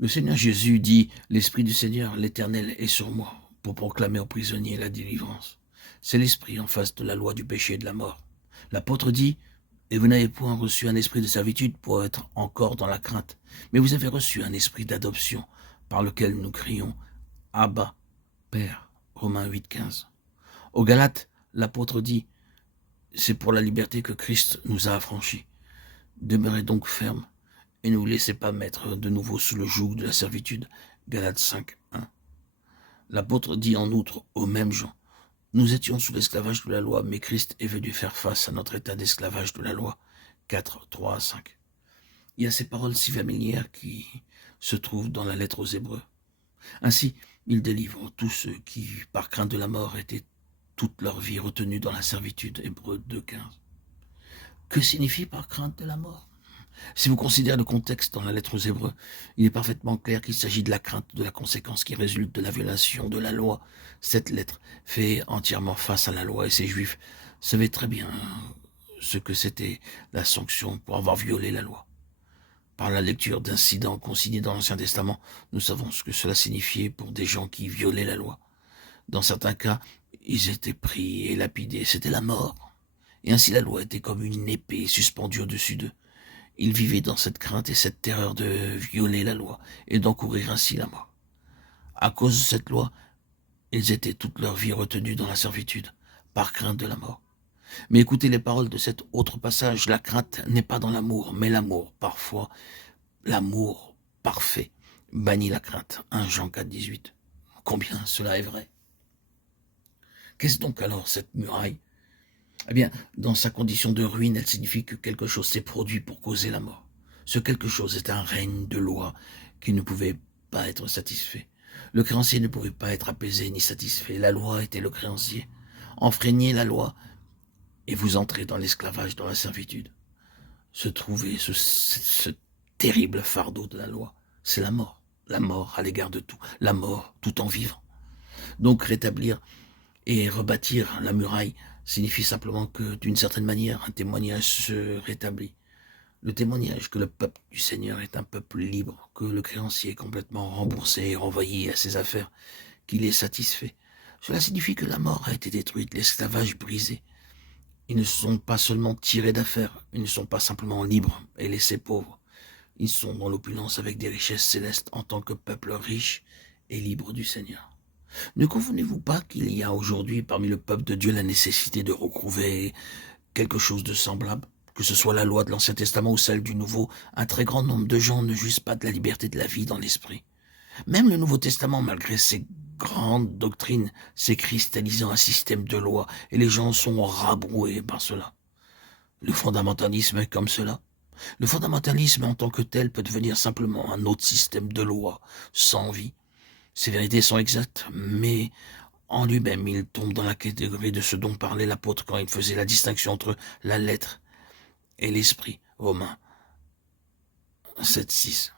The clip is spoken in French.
Le Seigneur Jésus dit, « L'Esprit du Seigneur, l'Éternel, est sur moi, pour proclamer aux prisonniers la délivrance. » C'est l'Esprit en face de la loi du péché et de la mort. L'apôtre dit, « Et vous n'avez point reçu un esprit de servitude pour être encore dans la crainte, mais vous avez reçu un esprit d'adoption, par lequel nous crions, Abba, Père. » Romains 8, 15. Aux Galates, l'apôtre dit, « C'est pour la liberté que Christ nous a affranchis. Demeurez donc fermes, et ne vous laissez pas mettre de nouveau sous le joug de la servitude. » Galates 5, 1. L'apôtre dit en outre aux mêmes gens, « Nous étions sous l'esclavage de la loi, mais Christ est venu faire face à notre état d'esclavage de la loi. » 4, 3 à 5. Il y a ces paroles si familières qui se trouvent dans la lettre aux Hébreux. Ainsi, il délivre tous ceux qui, par crainte de la mort, étaient toute leur vie retenus dans la servitude. Hébreux 2, 15. Que signifie par crainte de la mort? Si vous considérez le contexte dans la lettre aux Hébreux, il est parfaitement clair qu'il s'agit de la crainte de la conséquence qui résulte de la violation de la loi. Cette lettre fait entièrement face à la loi et ces Juifs savaient très bien ce que c'était la sanction pour avoir violé la loi. Par la lecture d'incidents consignés dans l'Ancien Testament, nous savons ce que cela signifiait pour des gens qui violaient la loi. Dans certains cas, ils étaient pris et lapidés, c'était la mort. Et ainsi la loi était comme une épée suspendue au-dessus d'eux. Ils vivaient dans cette crainte et cette terreur de violer la loi et d'encourir ainsi la mort. À cause de cette loi, ils étaient toute leur vie retenus dans la servitude, par crainte de la mort. Mais écoutez les paroles de cet autre passage, la crainte n'est pas dans l'amour, mais l'amour, parfois, l'amour parfait, bannit la crainte. 1 Jean 4, 18. Combien cela est vrai? Qu'est-ce donc alors cette muraille? Eh bien, dans sa condition de ruine, elle signifie que quelque chose s'est produit pour causer la mort. Ce quelque chose est un règne de loi qui ne pouvait pas être satisfait. Le créancier ne pouvait pas être apaisé ni satisfait. La loi était le créancier. Enfreignez la loi et vous entrez dans l'esclavage, dans la servitude. Se trouver ce terrible fardeau de la loi, c'est la mort à l'égard de tout, la mort tout en vivant. Donc rétablir et rebâtir la muraille signifie simplement que, d'une certaine manière, un témoignage se rétablit. Le témoignage que le peuple du Seigneur est un peuple libre, que le créancier est complètement remboursé et renvoyé à ses affaires, qu'il est satisfait. Cela signifie que la mort a été détruite, l'esclavage brisé. Ils ne sont pas seulement tirés d'affaires, ils ne sont pas simplement libres et laissés pauvres. Ils sont dans l'opulence avec des richesses célestes en tant que peuple riche et libre du Seigneur. Ne convenez-vous pas qu'il y a aujourd'hui parmi le peuple de Dieu la nécessité de retrouver quelque chose de semblable? Que ce soit la loi de l'Ancien Testament ou celle du Nouveau, un très grand nombre de gens ne jouissent pas de la liberté de la vie dans l'esprit. Même le Nouveau Testament, malgré ses grandes doctrines, s'est cristallisé en un système de loi et les gens sont rabroués par cela. Le fondamentalisme est comme cela. Le fondamentalisme en tant que tel peut devenir simplement un autre système de loi, sans vie. Ces vérités sont exactes, mais en lui-même, il tombe dans la catégorie de ce dont parlait l'apôtre quand il faisait la distinction entre la lettre et l'esprit. Romains 7, 6.